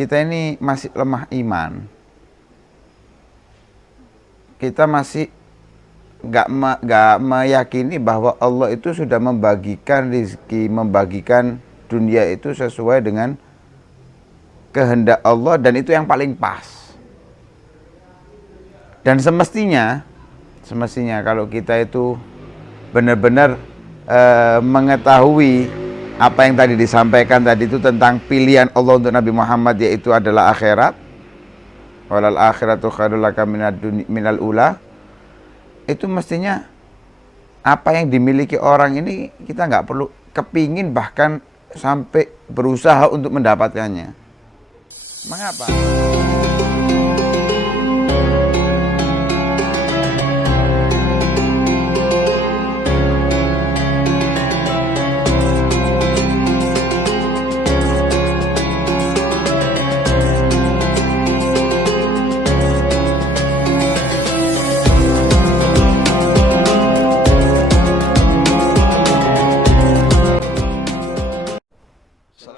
kita ini masih lemah iman. Kita masih nggak meyakini bahwa Allah itu sudah membagikan rizki, membagikan dunia itu sesuai dengan kehendak Allah, dan itu yang paling pas. Dan semestinya kalau kita itu benar-benar mengetahui apa yang tadi disampaikan tadi itu tentang pilihan Allah untuk Nabi Muhammad, yaitu adalah akhirat. Walal akhiratu khairul laka minal ula. Itu mestinya apa yang dimiliki orang ini kita nggak perlu kepingin, bahkan sampai berusaha untuk mendapatkannya. Mengapa?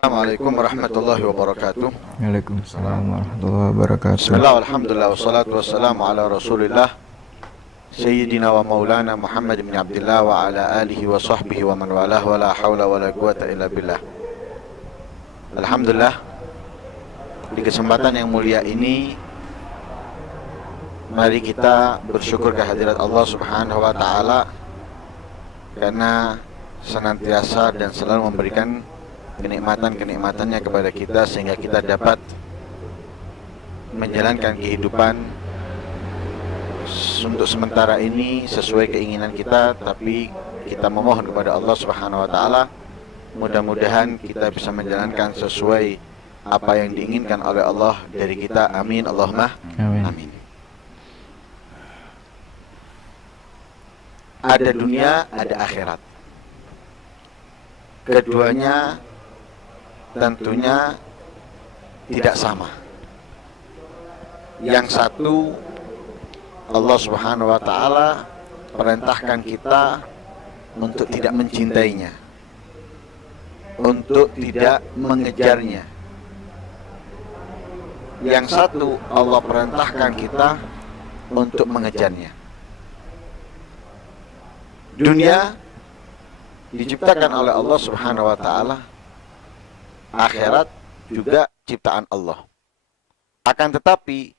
Assalamualaikum warahmatullahi wabarakatuh. Waalaikumsalam warahmatullahi wabarakatuh. Bismillah, alhamdulillah, wassalatu wassalamu ala rasulillah Sayyidina wa maulana Muhammad bin Abdullah wa ala alihi wa sahbihi wa man walah wa la hawla wa la quwata illa billah. Alhamdulillah, di kesempatan yang mulia ini mari kita bersyukur kehadirat Allah subhanahu wa ta'ala, karena senantiasa dan selalu memberikan kenikmatan-kenikmatannya kepada kita, sehingga kita dapat menjalankan kehidupan untuk sementara ini sesuai keinginan kita. Tapi kita memohon kepada Allah subhanahu wa ta'ala, mudah-mudahan kita bisa menjalankan sesuai apa yang diinginkan oleh Allah dari kita. Amin, Allahumma amin. Ada dunia, ada akhirat. Keduanya tentunya tidak sama. Yang satu, Allah subhanahu wa ta'ala perintahkan kita untuk tidak mencintainya, untuk tidak mengejarnya. Yang satu, Allah perintahkan kita untuk mengejarnya. Dunia diciptakan oleh Allah subhanahu wa ta'ala, akhirat juga ciptaan Allah. Akan tetapi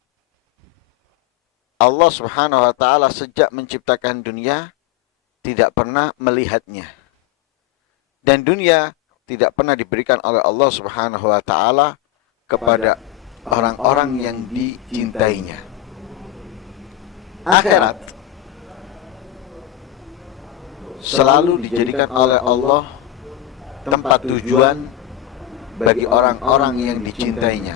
Allah subhanahu wa ta'ala sejak menciptakan dunia tidak pernah melihatnya, dan dunia tidak pernah diberikan oleh Allah subhanahu wa ta'ala kepada orang-orang yang dicintainya. Akhirat selalu dijadikan oleh Allah tempat tujuan bagi orang-orang yang dicintainya.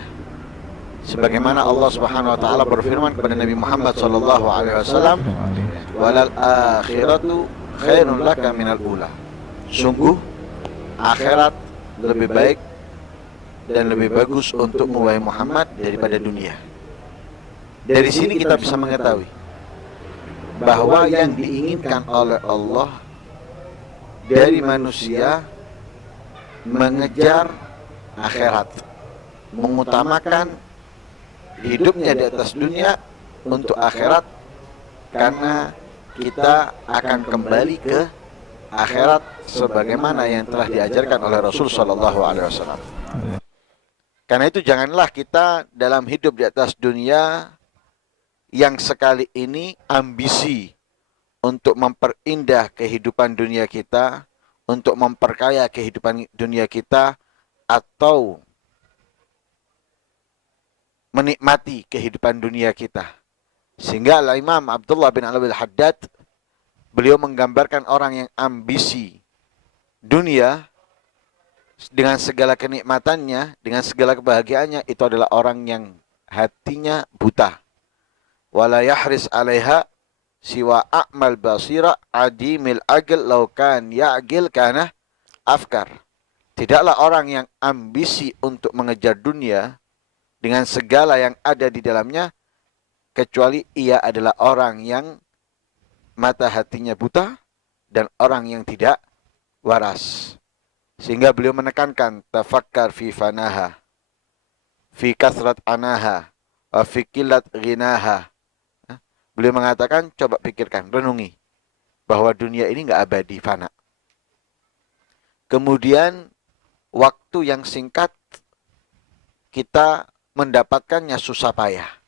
Sebagaimana Allah subhanahu wa ta'ala berfirman kepada Nabi Muhammad sallallahu alaihi wasallam, walal akhiratu khairun laka minal ula. Sungguh akhirat lebih baik dan lebih bagus untukmu wahai Muhammad daripada dunia. Dari sini kita bisa mengetahui bahwa yang diinginkan oleh Allah dari manusia mengejar akhirat, mengutamakan hidupnya di atas dunia untuk akhirat, karena kita akan kembali ke akhirat sebagaimana yang telah diajarkan oleh Rasul sallallahu alaihi wasallam. Karena itu janganlah kita dalam hidup di atas dunia yang sekali ini ambisi untuk memperindah kehidupan dunia kita, untuk memperkaya kehidupan dunia kita, atau menikmati kehidupan dunia kita. Sehingga Imam Abdullah bin Alwi al-Haddad, beliau menggambarkan orang yang ambisi dunia dengan segala kenikmatannya, dengan segala kebahagiaannya, itu adalah orang yang hatinya buta. Wala yahris 'alaiha siwa a'mal basira adimil aql law kan ya'qil kana afkar. Tidaklah orang yang ambisi untuk mengejar dunia dengan segala yang ada di dalamnya, kecuali ia adalah orang yang mata hatinya buta dan orang yang tidak waras. Sehingga beliau menekankan tafakkar fi fanaha fi kasrat anaha, wa fi qillat ghinaha. Beliau mengatakan, coba pikirkan, renungi bahwa dunia ini nggak abadi, fana. Kemudian waktu yang singkat kita mendapatkannya susah payah,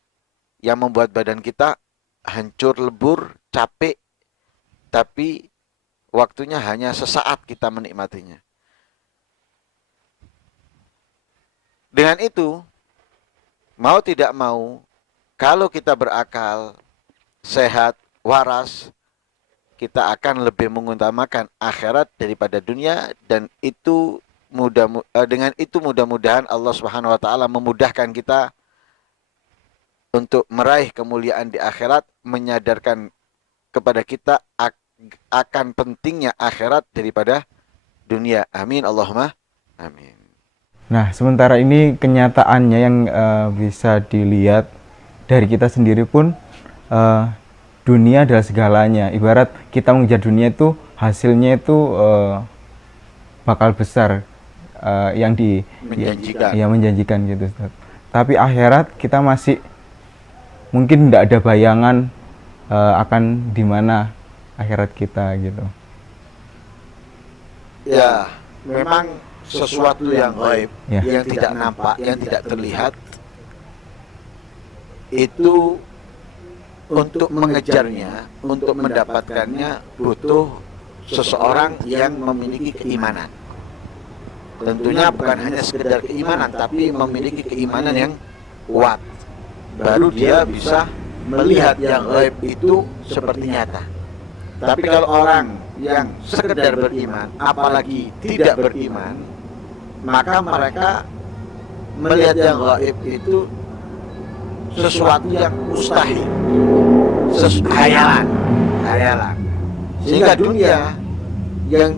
yang membuat badan kita hancur lebur, capek, tapi waktunya hanya sesaat kita menikmatinya. Dengan itu, mau tidak mau, kalau kita berakal, sehat, waras, kita akan lebih mengutamakan akhirat daripada dunia, dan itu dengan itu mudah-mudahan Allah Subhanahu wa taala memudahkan kita untuk meraih kemuliaan di akhirat, menyadarkan kepada kita akan pentingnya akhirat daripada dunia. Amin Allahumma amin. Nah, sementara ini kenyataannya yang bisa dilihat dari kita sendiri pun, dunia adalah segalanya. Ibarat kita mengejar dunia itu, hasilnya itu bakal besar, yang Menjanjikan. ya menjanjikan gitu, Ustaz. Tapi akhirat kita masih mungkin tidak ada bayangan akan di mana akhirat kita gitu. Ya, memang sesuatu yang gaib, Ya. yang tidak nampak, yang tidak terlihat, itu untuk mengejarnya, untuk mendapatkannya butuh seseorang yang memiliki keimanan. Tentunya bukan hanya sekedar keimanan, tapi memiliki keimanan yang kuat. Baru dia bisa melihat yang gaib itu seperti nyata. Tapi kalau orang yang sekedar beriman, apalagi tidak beriman, maka mereka melihat yang gaib itu sesuatu yang mustahil, hayalan. Sehingga dunia yang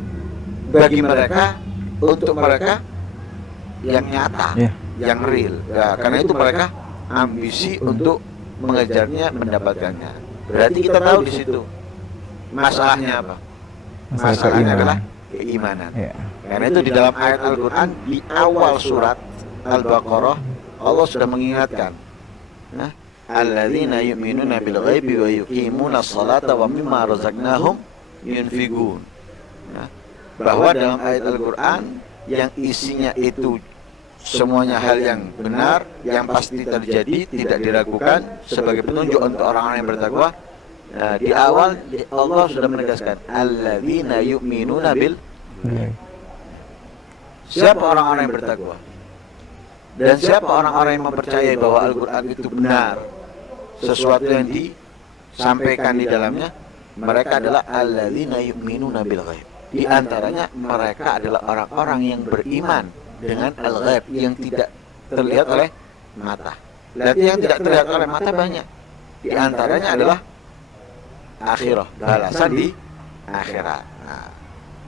bagi mereka, untuk mereka yang nyata, yang real. Ya, karena itu mereka ambisi untuk mengejarnya, mendapatkannya. Berarti kita tahu di situ masalahnya apa? Masalahnya adalah keimanan. Ya. Karena itu di dalam ayat Al-Quran, di awal surat Al-Baqarah, Allah sudah mengingatkan, alladzina yu'minuna bil ghaibi wa yuqimuna sholata wa mimma razaqnahum yunfiqun. Bahwa dalam ayat Al-Quran yang isinya itu semuanya hal yang benar, yang pasti terjadi, tidak diragukan, sebagai petunjuk untuk orang-orang yang bertakwa. Di awal Allah sudah menegaskan alladzina yu'minuna bil. Siapa orang-orang yang bertakwa? Dan siapa orang-orang yang mempercayai bahwa Al-Quran itu benar, sesuatu yang disampaikan di dalamnya? Mereka adalah alladzina yu'minuna bil ghaib. Di antaranya mereka adalah orang-orang yang beriman dengan al-ghaib, yang tidak terlihat oleh mata. Berarti yang tidak terlihat oleh mata banyak. Di antaranya adalah akhirah, balasan di akhirat. Nah,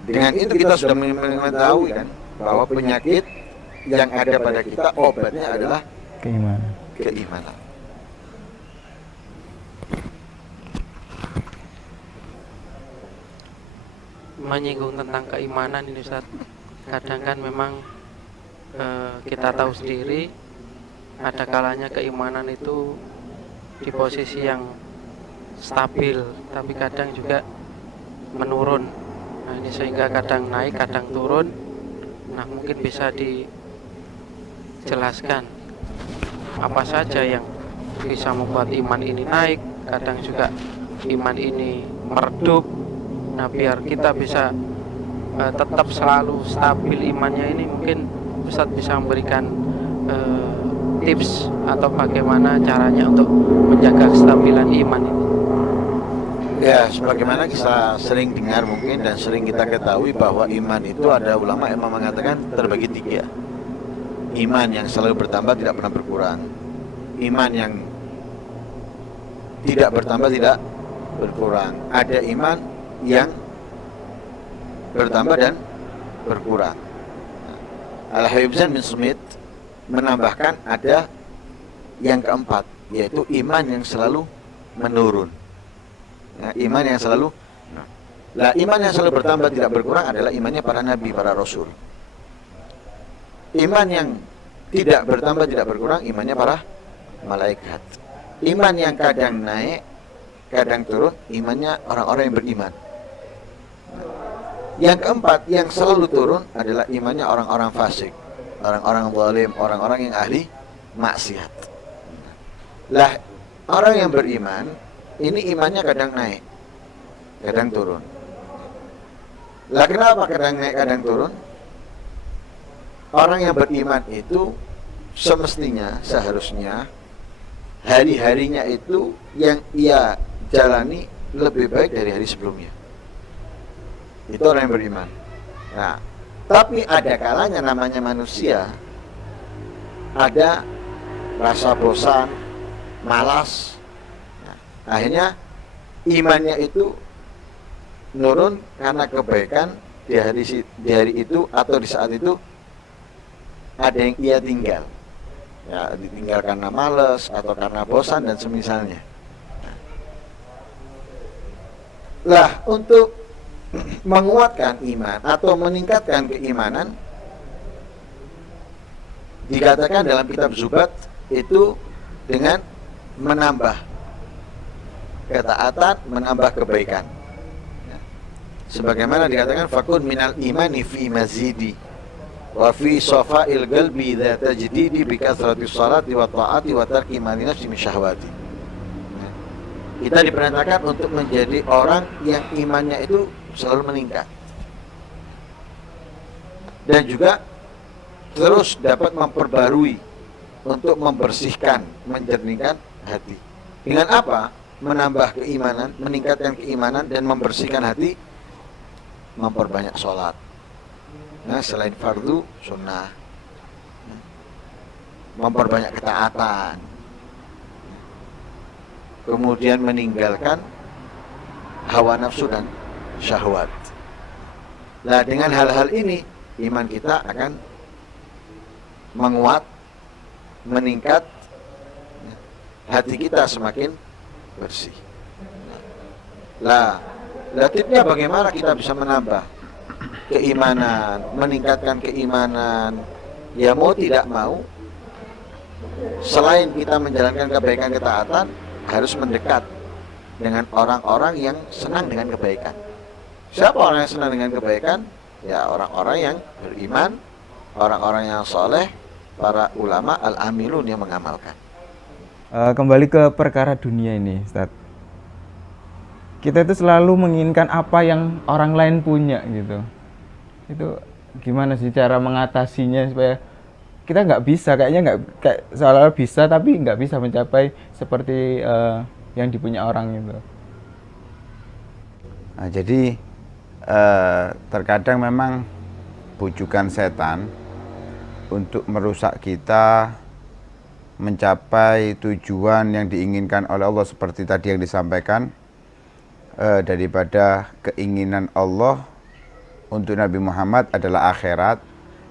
dengan itu kita sudah mengetahui kan bahwa penyakit yang ada pada kita, obatnya adalah keimanan. Menyinggung tentang keimanan ini, Ustaz, kadang kan memang kita tahu sendiri ada kalanya keimanan itu di posisi yang stabil, tapi kadang juga menurun. Nah, ini sehingga kadang naik, kadang turun. Nah, mungkin bisa dijelaskan apa saja yang bisa membuat iman ini naik, kadang juga iman ini meredup. Nah, biar kita bisa tetap selalu stabil imannya ini, mungkin Ustaz bisa memberikan tips atau bagaimana caranya untuk menjaga kestabilan iman ini. Ya, sebagaimana kita sering dengar mungkin dan sering kita ketahui bahwa iman itu, ada ulama yang mengatakan terbagi tiga. Iman yang selalu bertambah, tidak pernah berkurang. Iman yang tidak bertambah, tidak berkurang. Ada iman yang bertambah dan berkurang. Al-Habib Zain bin Sumit menambahkan ada yang keempat, yaitu iman yang selalu menurun. Iman yang selalu, iman yang selalu bertambah tidak berkurang adalah imannya para nabi, para rasul. Iman yang tidak bertambah, tidak berkurang imannya para malaikat. Iman yang kadang naik, kadang turun, imannya orang-orang yang beriman. Yang keempat, yang selalu turun adalah imannya orang-orang fasik, orang-orang zalim, orang-orang yang ahli maksiat. Lah, orang yang beriman ini imannya kadang naik, kadang turun. Lah kenapa kadang naik, kadang turun? Orang yang beriman itu semestinya, seharusnya hari-harinya itu yang ia jalani lebih baik dari hari sebelumnya. Itu orang yang beriman. Nah, tapi ada kalanya namanya manusia, ada rasa bosan, malas. Nah, akhirnya imannya itu nurun karena kebaikan di hari itu atau di saat itu ada yang ia tinggal. Ya, ditinggal karena malas atau karena bosan dan semisalnya. Lah, untuk menguatkan iman atau meningkatkan keimanan, dikatakan dalam kitab Zubat itu dengan menambah ketaatan, menambah kebaikan. Sebagaimana dikatakan fakun minal imani fi mazidi wa fi safa'il qalbi idza tajdidi bi kathrati sholati wa ta'ati wa tarki ma li nafsi min syahwati. Kita diperintahkan untuk menjadi orang yang imannya itu selalu meningkat dan juga terus dapat memperbarui untuk membersihkan, menjernihkan hati. Dengan apa? Menambah keimanan, meningkatkan keimanan dan membersihkan hati, memperbanyak sholat. Nah, selain fardu, sunnah, memperbanyak ketaatan, kemudian meninggalkan hawa nafsu dan syahwat. Nah, dengan hal-hal ini iman kita akan menguat, meningkat, hati kita semakin bersih. Lah, tipnya bagaimana kita bisa menambah keimanan, meningkatkan keimanan? Ya mau tidak mau, selain kita menjalankan kebaikan ketaatan, harus mendekat dengan orang-orang yang senang dengan kebaikan. Siapa orang yang senang dengan kebaikan? Ya orang-orang yang beriman, orang-orang yang soleh, para ulama al-amilun yang mengamalkan. Kembali ke perkara dunia ini, Ustaz. Kita itu selalu menginginkan apa yang orang lain punya gitu. Itu gimana sih cara mengatasinya supaya kita nggak bisa, kayaknya nggak, kayak seolah-olah bisa tapi nggak bisa mencapai seperti yang dipunya orang itu. Nah, jadi terkadang memang bujukan setan untuk merusak kita mencapai tujuan yang diinginkan oleh Allah seperti tadi yang disampaikan, daripada keinginan Allah untuk Nabi Muhammad adalah akhirat.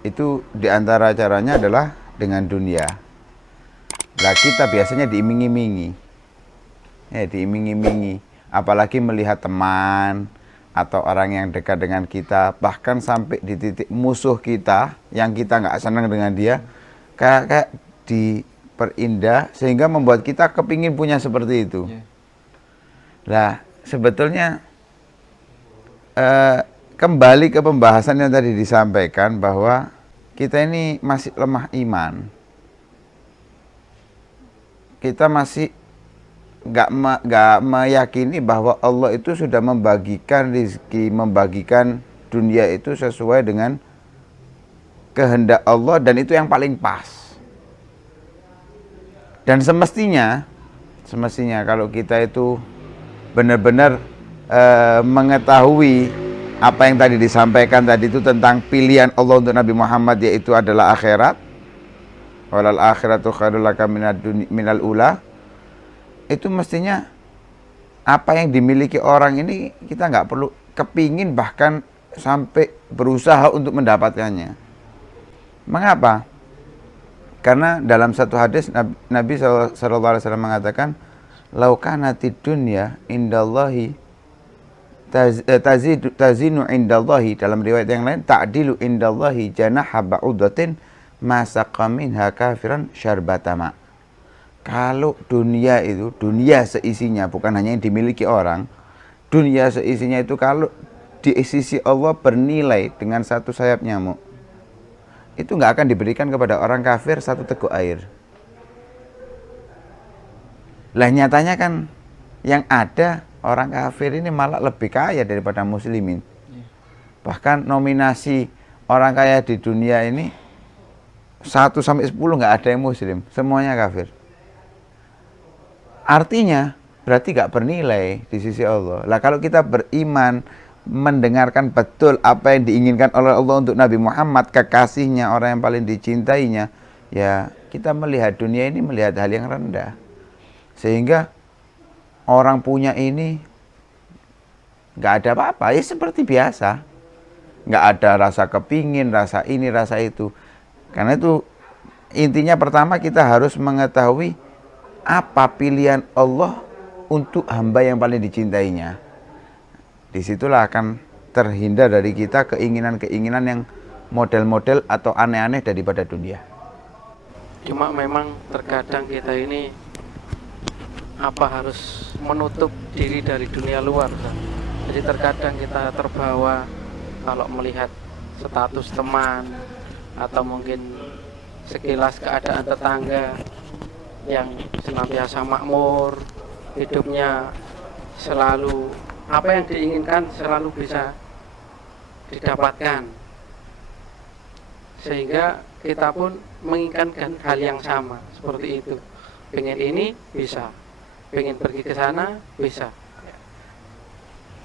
Itu diantara caranya adalah dengan dunia. Nah, kita biasanya diiming-imingi, apalagi melihat teman atau orang yang dekat dengan kita, bahkan sampai di titik musuh kita yang kita nggak senang dengan dia, kayak diperindah sehingga membuat kita kepingin punya seperti itu. Nah, sebetulnya kembali ke pembahasan yang tadi disampaikan bahwa kita ini masih lemah iman. Kita masih nggak meyakini bahwa Allah itu sudah membagikan rezeki, membagikan dunia itu sesuai dengan kehendak Allah dan itu yang paling pas. Dan semestinya kalau kita itu benar-benar mengetahui apa yang tadi disampaikan tadi itu tentang pilihan Allah untuk Nabi Muhammad, yaitu adalah akhirat, walal akhiratu khairul laka minal ula, itu mestinya apa yang dimiliki orang ini kita nggak perlu kepingin, bahkan sampai berusaha untuk mendapatkannya. Mengapa? Karena dalam satu hadis Nabi SAW mengatakan, lau kanatid dunya indallahi tazinu indallahi, dalam riwayat yang lain ta'dilu indallahi janaha ba'udatin masaqa minha kafiran syarbatama. Kalau dunia itu, dunia seisinya, bukan hanya yang dimiliki orang, dunia seisinya itu kalau di sisi Allah bernilai dengan satu sayap nyamuk, itu nggak akan diberikan kepada orang kafir satu teguk air. Lah nyatanya kan yang ada orang kafir ini malah lebih kaya daripada muslimin. Bahkan nominasi orang kaya di dunia ini 1 sampai 10 nggak ada yang muslim, semuanya kafir. Artinya berarti nggak bernilai di sisi Allah. Lah kalau kita beriman, mendengarkan betul apa yang diinginkan oleh Allah untuk Nabi Muhammad, kekasihnya, orang yang paling dicintainya, ya kita melihat dunia ini melihat hal yang rendah. Sehingga orang punya ini nggak ada apa-apa, ya seperti biasa. Nggak ada rasa kepingin, rasa ini, rasa itu. Karena itu intinya pertama kita harus mengetahui apa pilihan Allah untuk hamba yang paling dicintainya. Disitulah akan terhindar dari kita keinginan-keinginan yang model-model atau aneh-aneh daripada dunia. Cuma memang terkadang kita ini harus menutup diri dari dunia luar, Ustaz. Jadi terkadang kita terbawa kalau melihat status teman atau mungkin sekilas keadaan tetangga yang senantiasa makmur, hidupnya selalu apa yang diinginkan selalu bisa didapatkan, sehingga kita pun menginginkan hal yang sama seperti itu. Pengen ini bisa, pengen pergi ke sana bisa,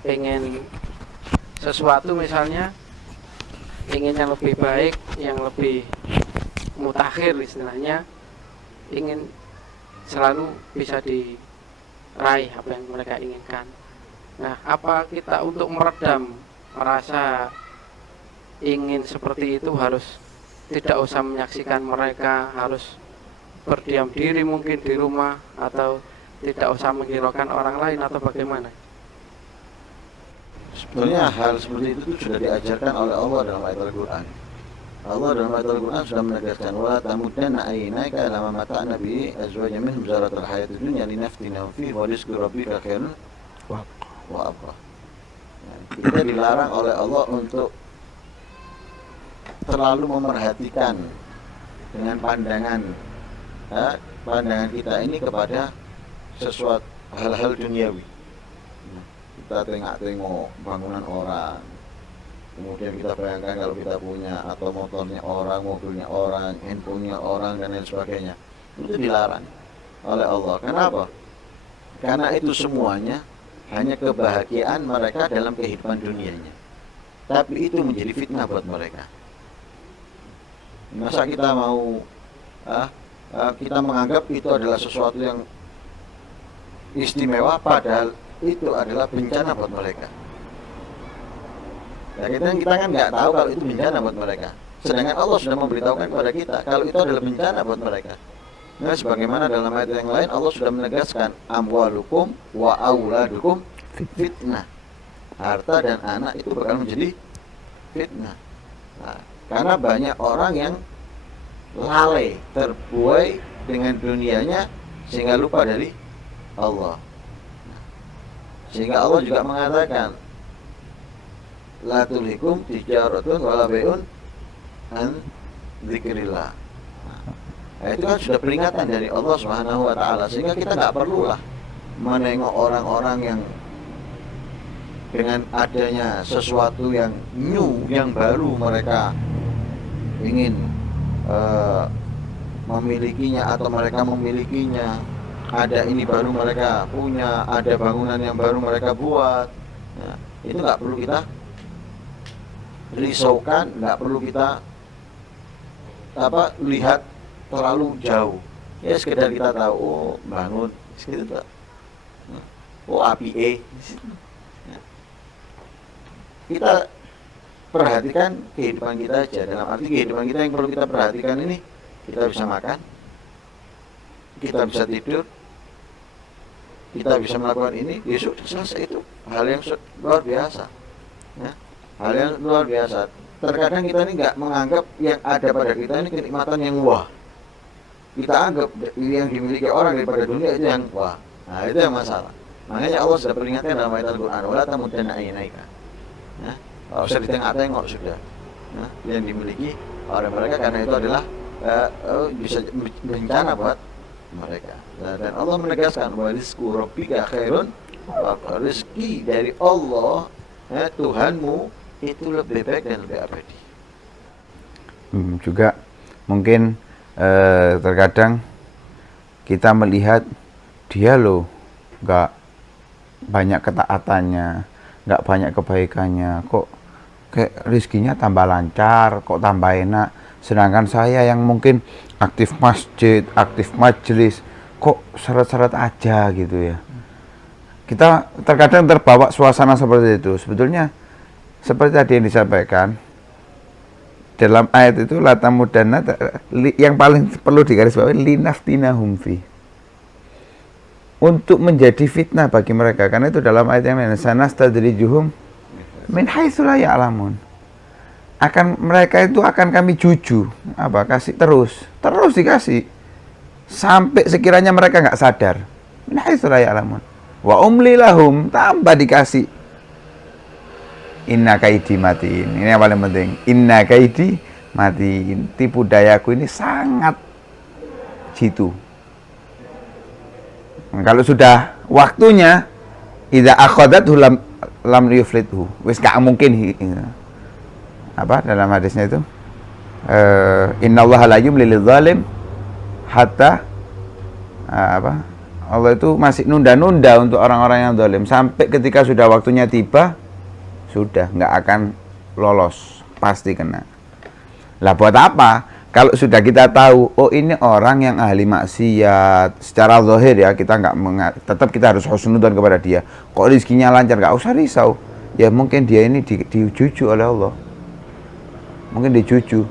pengen sesuatu misalnya ingin yang lebih baik, yang lebih mutakhir istilahnya, ingin selalu bisa diraih apa yang mereka inginkan. Nah, apa kita untuk meredam merasa ingin seperti itu harus tidak usah menyaksikan mereka, harus berdiam diri mungkin di rumah, atau tidak usah menghiraukan orang lain, atau bagaimana? Sebenarnya hal seperti itu sudah diajarkan oleh Allah dalam ayat Al-Quran. Allah dalam ayat Al-Quran sudah menegaskan, wala tamuddanna aynaika ila ma mata'na bihi azwajan minhum zaratal hayatid dunya linaftinahum fihi wa rizqu rabbika khairun wa abqa. Kita dilarang oleh Allah untuk terlalu memerhatikan dengan pandangan kita ini kepada sesuatu hal-hal duniawi. Kita tengok bangunan orang, kemudian kita bayangkan kalau kita punya, atau motornya orang, mobilnya orang, handphonenya orang, dan lain sebagainya. Itu dilarang oleh Allah. Kenapa? Karena itu semuanya hanya kebahagiaan mereka dalam kehidupan dunianya, tapi itu menjadi fitnah buat mereka. Masa kita mau kita menganggap itu adalah sesuatu yang istimewa, padahal itu adalah bencana buat mereka. Ya, kita kan nggak tahu kalau itu bencana buat mereka. Sedangkan Allah sudah memberitahukan kepada kita kalau itu adalah bencana buat mereka. Nah, sebagaimana dalam ayat yang lain Allah sudah menegaskan, amwalukum wa auladukum fitnah. Harta dan anak itu bakal menjadi fitnah. Nah, karena banyak orang yang lalai, terbuai dengan dunianya sehingga lupa dari Allah. Sehingga Allah juga mengatakan, la tulhikum tijaratun wala bai'un an dzikrillah. Nah, itu kan sudah peringatan dari Allah Subhanahu wa taala, sehingga kita nggak perlulah menengok orang-orang yang dengan adanya sesuatu yang new, yang baru, mereka ingin memilikinya atau mereka memilikinya. Ada ini baru mereka punya, ada bangunan yang baru mereka buat. Nah, itu nggak perlu kita risaukan, nggak perlu kita lihat terlalu jauh. Ya sekedar kita tahu, oh bangun segitu tuh. Oh APA. Kita perhatikan kehidupan kita aja. Dalam arti kehidupan kita yang perlu kita perhatikan ini, kita bisa makan, kita bisa tidur, kita bisa melakukan ini, besok selesai. Itu hal yang luar biasa, ya. Hal yang luar biasa. terkadang kita ini nggak menganggap yang ada pada kita ini kenikmatan yang wah. Kita anggap yang dimiliki orang daripada dunia itu yang wah. Nah, itu yang masalah. Makanya Allah sudah peringatkan dalam ayat Al-Quran, wala tamuddanna aynaika. Nah, kalau usah ditengok-tengok sudah. Nah, yang dimiliki oleh mereka karena itu adalah bisa bencana buat mereka. Dan Allah menegaskan wa rizqu rabbika khairun, rezeki dari Allah Tuhanmu itu lebih baik dan lebih abadi. Juga mungkin terkadang kita melihat dia loh nggak banyak ketaatannya, nggak banyak kebaikannya, kok kayak rezekinya tambah lancar, kok tambah enak. Sedangkan saya yang mungkin aktif masjid, aktif majelis, kok seret-seret aja gitu ya. Kita terkadang terbawa suasana seperti itu. Sebetulnya seperti tadi yang disampaikan dalam ayat itu latamudana, yang paling perlu digarisbawahi linaftinahum fi, untuk menjadi fitnah bagi mereka. Karena itu dalam ayat yang lain, sanastadrijuhum min haitsu la ya'lamun, mereka itu akan kami juju, kasih terus dikasih sampai sekiranya mereka nggak sadar. Min haitsu la ya'lamun wa umli lahum, tambah dikasih. Inna kaidi matiin. Ini yang paling penting. Inna kaidi matiin. Tipu dayaku ini sangat jitu. Kalau sudah waktunya, idza akhadathu lam yuflithu. Wis gak mungkin. Dalam hadisnya itu? Innallaha la yumli lidzalim hatta Allah itu masih nunda-nunda untuk orang-orang yang zalim sampai ketika sudah waktunya tiba, sudah nggak akan lolos, pasti kena. Lah buat apa? Kalau sudah kita tahu, oh ini orang yang ahli maksiat, secara zahir ya kita tetap kita harus husnudzon kepada dia. Kok rezekinya lancar, nggak usah risau. Ya mungkin dia ini dijuju oleh Allah, mungkin dijuju.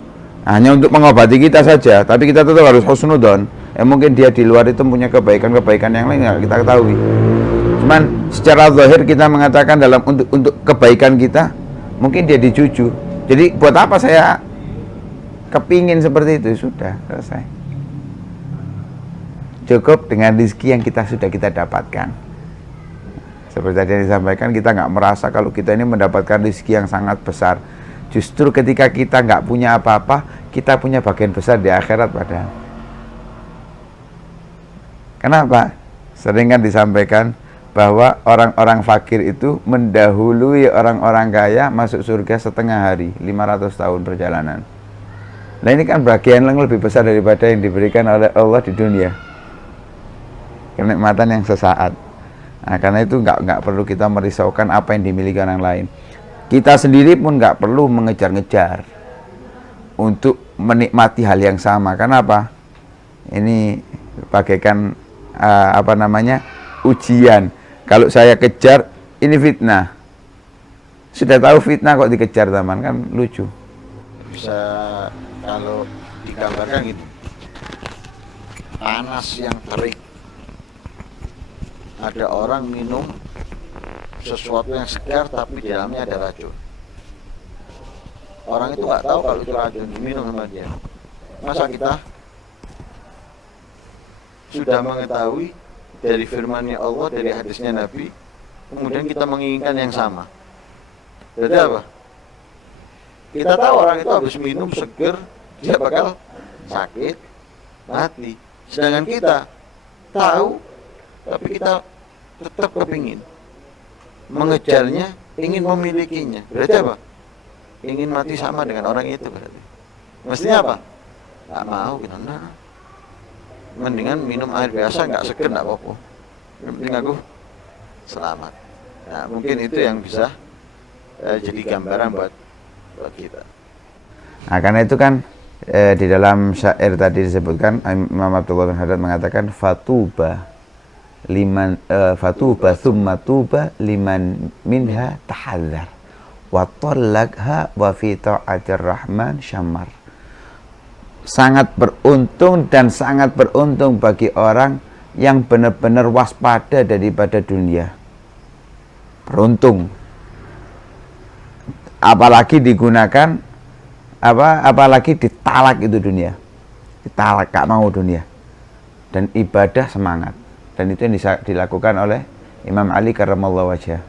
Hanya untuk mengobati kita saja, tapi kita tetap harus husnudzon. Mungkin dia di luar itu punya kebaikan-kebaikan yang lain nggak kita ketahui. Cuman secara zahir kita mengatakan untuk kebaikan kita, mungkin dia dijuju. Jadi buat apa saya kepingin seperti itu? Sudah selesai. Cukup dengan rezeki yang sudah kita dapatkan. Seperti tadi yang disampaikan, kita nggak merasa kalau kita ini mendapatkan rezeki yang sangat besar. Justru ketika kita nggak punya apa-apa, kita punya bagian besar di akhirat padahal. Kenapa? Sering kan disampaikan bahwa orang-orang fakir itu mendahului orang-orang kaya masuk surga setengah hari, 500 tahun perjalanan. Nah ini kan bagian yang lebih besar daripada yang diberikan oleh Allah di dunia. Kenikmatan yang sesaat. Nah, karena itu nggak perlu kita merisaukan apa yang dimiliki orang lain. Kita sendiri pun nggak perlu mengejar-ngejar untuk menikmati hal yang sama. Kenapa? Ini bagaikan ujian. Kalau saya kejar, ini fitnah. Sudah tahu fitnah kok dikejar, teman, kan lucu. Bisa kalau digambarkan gitu, panas yang terik. Ada orang minum sesuatu yang segar tapi di dalamnya ada racun. Orang itu nggak tahu kalau itu racun, diminum sama dia. Masa kita sudah mengetahui dari firman-Nya Allah, dari hadisnya Nabi, kemudian kita menginginkan yang sama? Berarti apa? Kita tahu orang itu habis minum seger, dia bakal sakit, mati. Sedangkan kita tahu, tapi kita tetap kepingin mengejarnya, ingin memilikinya. Berarti apa? Ingin mati sama dengan orang itu berarti. Mestinya apa? Nggak mau kita. Mendingan minum air biasa, nggak seger, nggak apa-apa. Yang penting aku selamat. Nah, mungkin itu yang bisa jadi gambaran buat kita. Nah, karena itu kan di dalam syair tadi disebutkan, Imam Abdullah bin Haddad mengatakan fatuba thumma tuba liman minha tahadzar wa tallaqha wa fi ta'atir rahman syamar. Sangat beruntung dan sangat beruntung bagi orang yang benar-benar waspada daripada dunia. Beruntung. Apalagi digunakan apalagi ditalak itu dunia, ditalak, gak mau dunia, dan ibadah semangat. Dan itu yang dilakukan oleh Imam Ali karramallahu wajhah.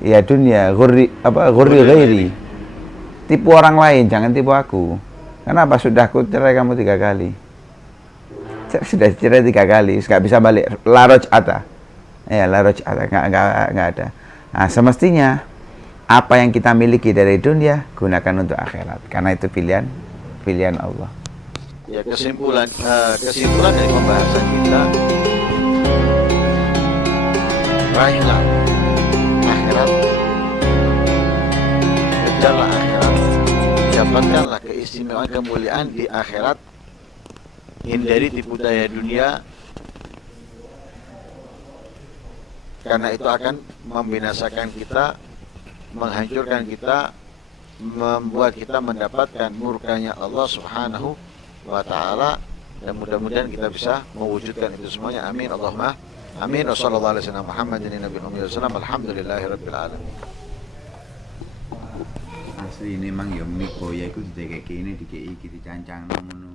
Ya dunia ghurri ghairi, tipu orang lain, jangan tipu aku. Kenapa? Sudah aku cerai kamu 3 kali, sudah cerai 3 kali, nggak bisa balik, la raj'ata, ya la raj'ata, nggak ada. Nah, semestinya apa yang kita miliki dari dunia gunakan untuk akhirat, karena itu pilihan Allah. Ya, kesimpulan dari pembahasan kita, raihlah akhirat, kejarlah akhirat, dapatkanlah keistimewaan kemuliaan di akhirat, hindari tipu daya dunia, karena itu akan membinasakan kita, menghancurkan kita, membuat kita mendapatkan murkanya Allah Subhanahu wa ta'ala. Dan mudah-mudahan kita bisa mewujudkan itu semuanya. Amin Allahumma amin. Wassallallahu alaihi wasallam Muhammadin nabiyyi wasallam. Alhamdulillahirabbil alamin. Asli ini mang ya mie boya iku didekek kene dikeki dicancang ngono.